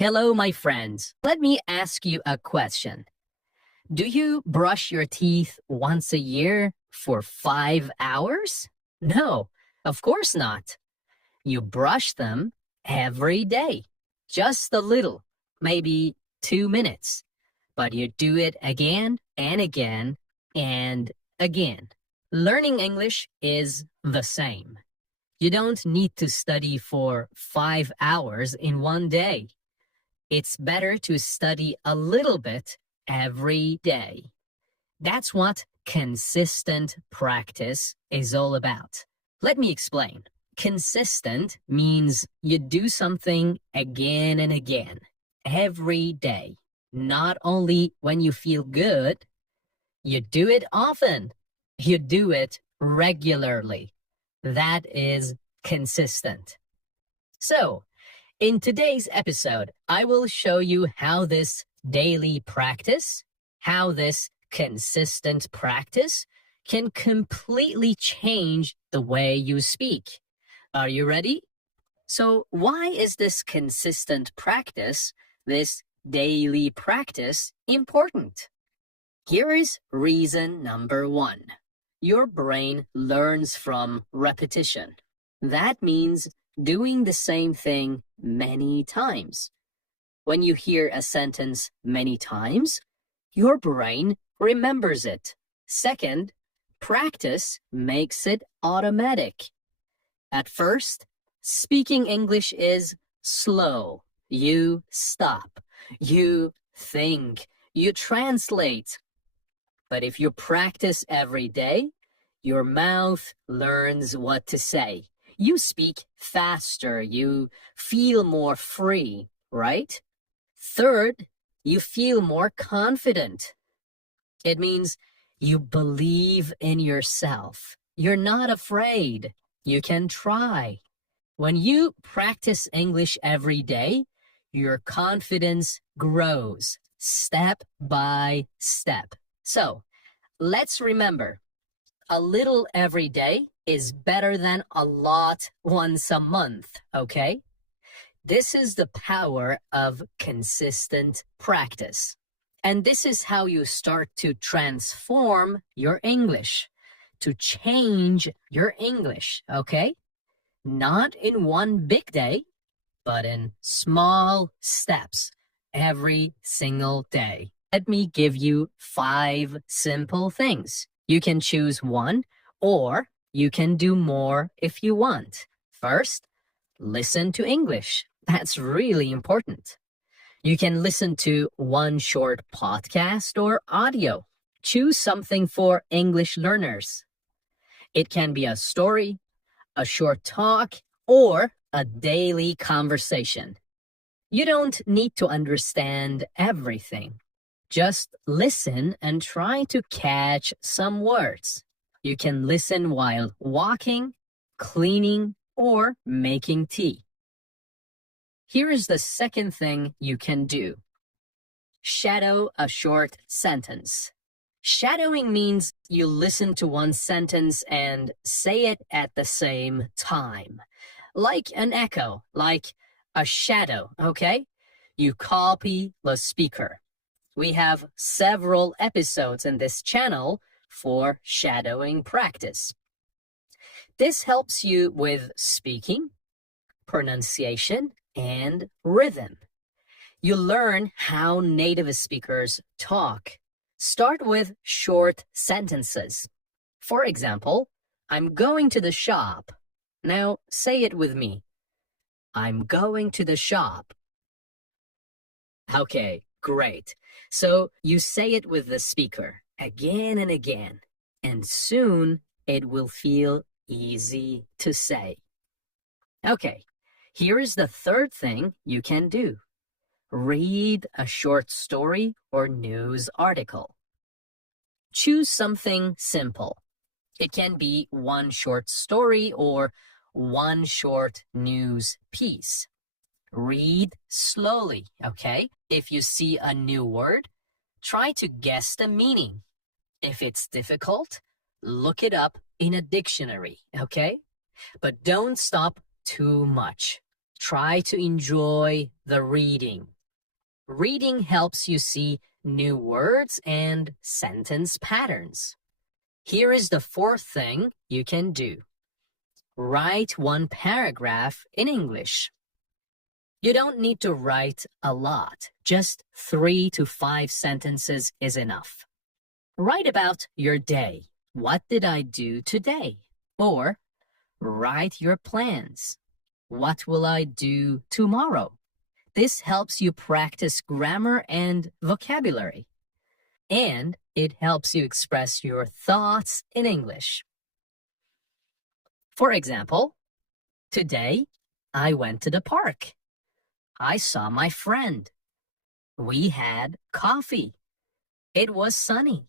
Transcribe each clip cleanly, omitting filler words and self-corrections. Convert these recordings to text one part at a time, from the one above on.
Hello, my friends. Let me ask you a question. Do you brush your teeth once a year for 5 hours? No, of course not. You brush them every day, just a little, maybe 2 minutes, but you do it again and again and again. Learning English is the same. You don't need to study for 5 hours in one day. It's better to study a little bit every day. That's what consistent practice is all about. Let me explain. Consistent means you do something again and again, every day. Not only when you feel good, you do it often. You do it regularly. That is consistent. So, in today's episode, I will show you how this daily practice, how this consistent practice can completely change the way you speak. Are you ready? So, why is this consistent practice, this daily practice, important? Here is reason number one. Your brain learns from repetition. That means doing the same thing many times. When you hear a sentence many times, your brain remembers it. Second, practice makes it automatic. At first, speaking English is slow. You stop. You think. You translate. But if you practice every day, your mouth learns what to say. You speak faster, you feel more free, right? Third, you feel more confident. It means you believe in yourself. You're not afraid. You can try. When you practice English every day, your confidence grows step by step. So, let's remember, a little every day is better than a lot once a month, okay? This is the power of consistent practice. And this is how you start to transform your English, to change your English, okay? Not in one big day, but in small steps every single day. Let me give you 5 simple things. You can choose one, or you can do more if you want. First, listen to English. That's really important. You can listen to one short podcast or audio. Choose something for English learners. It can be a story, a short talk, or a daily conversation. You don't need to understand everything. Just listen and try to catch some words. You can listen while walking, cleaning, or making tea. Here is the second thing you can do. Shadow a short sentence. Shadowing means you listen to one sentence and say it at the same time. Like an echo, like a shadow, okay? You copy the speaker. We have several episodes in this channel for shadowing practice. This helps you with speaking, pronunciation, and rhythm. You learn how native speakers talk. Start with short sentences. For example, I'm going to the shop. Now say it with me. I'm going to the shop. Okay, great. So you say it with the speaker again and again, and soon it will feel easy to say. Okay, here is the third thing you can do. Read a short story or news article. Choose something simple. It can be one short story or one short news piece. Read slowly, okay? If you see a new word, try to guess the meaning. If it's difficult, look it up in a dictionary, okay? But don't stop too much. Try to enjoy the reading. Reading helps you see new words and sentence patterns. Here is the fourth thing you can do. Write one paragraph in English. You don't need to write a lot. Just 3 to 5 sentences is enough. Write about your day. What did I do today? Or write your plans. What will I do tomorrow? This helps you practice grammar and vocabulary. And it helps you express your thoughts in English. For example, today I went to the park. I saw my friend. We had coffee. It was sunny.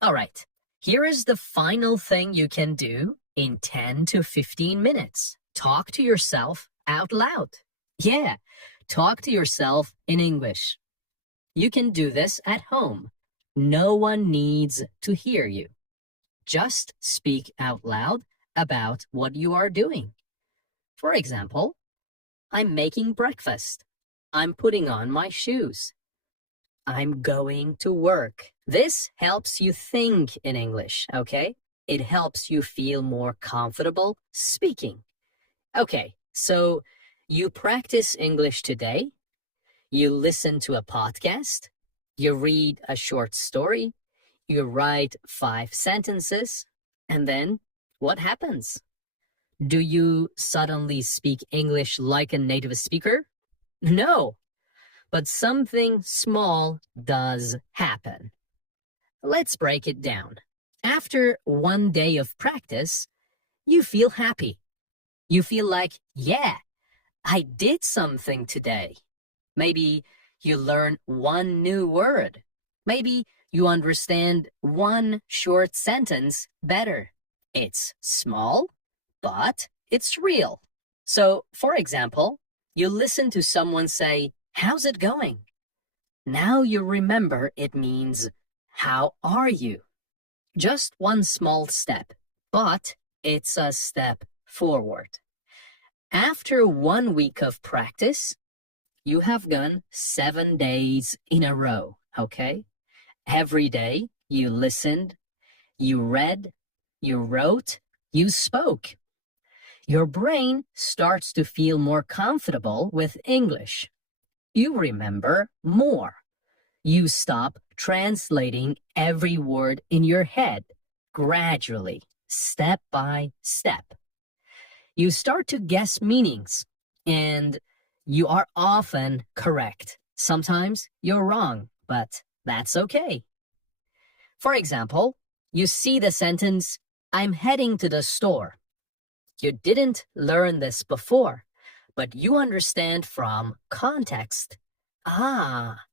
All right, here is the final thing you can do in 10 to 15 minutes. Talk to yourself out loud. Yeah, talk to yourself in English. You can do this at home. No one needs to hear you. Just speak out loud about what you are doing. For example, I'm making breakfast. I'm putting on my shoes. I'm going to work. This helps you think in English, okay? It helps you feel more comfortable speaking. Okay, so you practice English today. You listen to a podcast. You read a short story. You write 5 sentences. And then what happens? Do you suddenly speak English like a native speaker? No, but something small does happen. Let's break it down. After one day of practice, you feel happy. You feel like, yeah, I did something today. Maybe you learn one new word. Maybe you understand one short sentence better. It's small, but it's real. So, for example, you listen to someone say, "How's it going?" Now you remember it means, "How are you?" Just one small step, but it's a step forward. After 1 week of practice, you have gone 7 days in a row, okay? Every day you listened, you read, you wrote, you spoke. Your brain starts to feel more comfortable with English. You remember more. You stop translating every word in your head gradually, step by step. You start to guess meanings, and you are often correct. Sometimes you're wrong, but that's okay. For example, you see the sentence, "I'm heading to the store." You didn't learn this before, but you understand from context. Ah,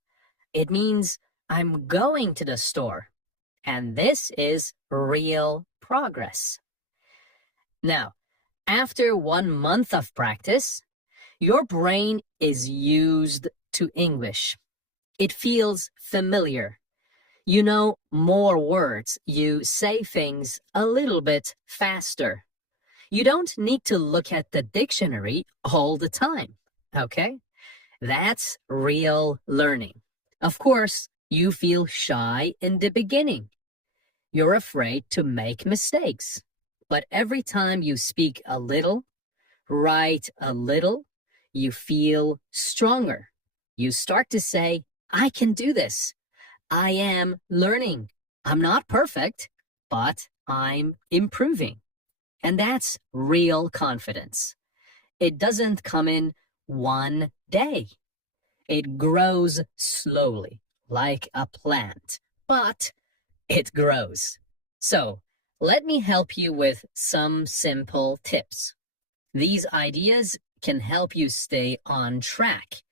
it means I'm going to the store. And this is real progress. Now, after 1 month of practice, your brain is used to English. It feels familiar. You know more words. You say things a little bit faster. You don't need to look at the dictionary all the time, okay? That's real learning. Of course, you feel shy in the beginning. You're afraid to make mistakes. But every time you speak a little, write a little, you feel stronger. You start to say, "I can do this. I am learning. I'm not perfect, but I'm improving." And that's real confidence. It doesn't come in one day. It grows slowly, like a plant, but it grows. So, let me help you with some simple tips. These ideas can help you stay on track.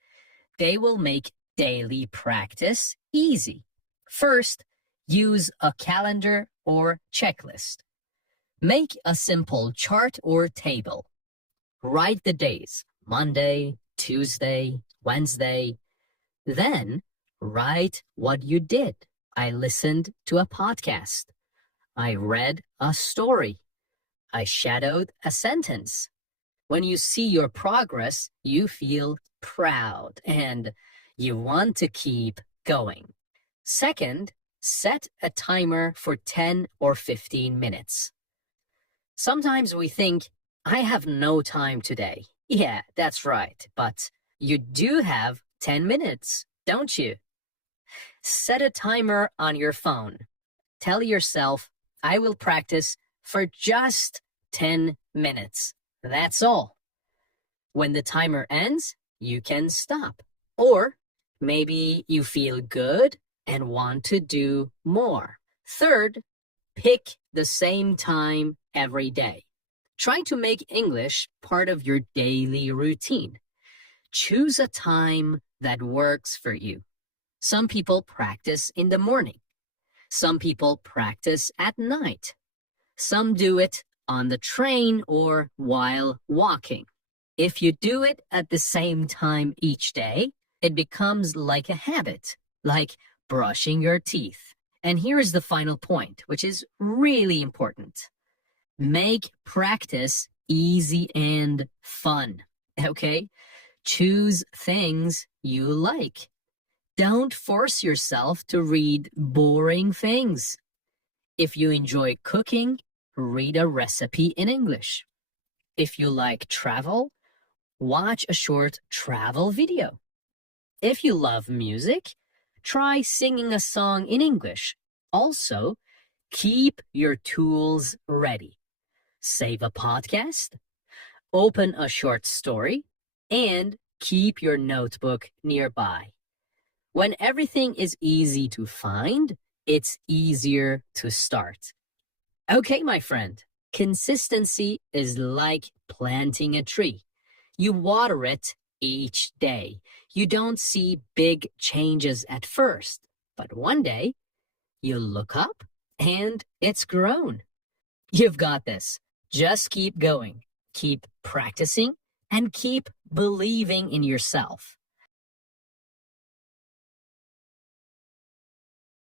They will make daily practice easy. First, use a calendar or checklist. Make a simple chart or table. Write the days, Monday, Tuesday, Wednesday. Then, write what you did. I listened to a podcast. I read a story. I shadowed a sentence. When you see your progress, you feel proud and you want to keep going. Second, set a timer for 10 or 15 minutes. Sometimes we think, I have no time today. Yeah, that's right, but you do have 10 minutes, don't you? Set a timer on your phone. Tell yourself, I will practice for just 10 minutes. That's all. When the timer ends, you can stop. Or maybe you feel good and want to do more. Third, pick the same time every day. Try to make English part of your daily routine. Choose a time that works for you. Some people practice in the morning. Some people practice at night. Some do it on the train or while walking. If you do it at the same time each day, it becomes like a habit, like brushing your teeth. And here is the final point, which is really important. Make practice easy and fun, okay? Choose things you like. Don't force yourself to read boring things. If you enjoy cooking, read a recipe in English. If you like travel, watch a short travel video. If you love music, try singing a song in English. Also, keep your tools ready. Save a podcast, open a short story, and keep your notebook nearby. When everything is easy to find, it's easier to start. Okay, my friend, consistency is like planting a tree. You water it each day. You don't see big changes at first, but one day you look up and it's grown. You've got this. Just keep going, keep practicing, and keep believing in yourself.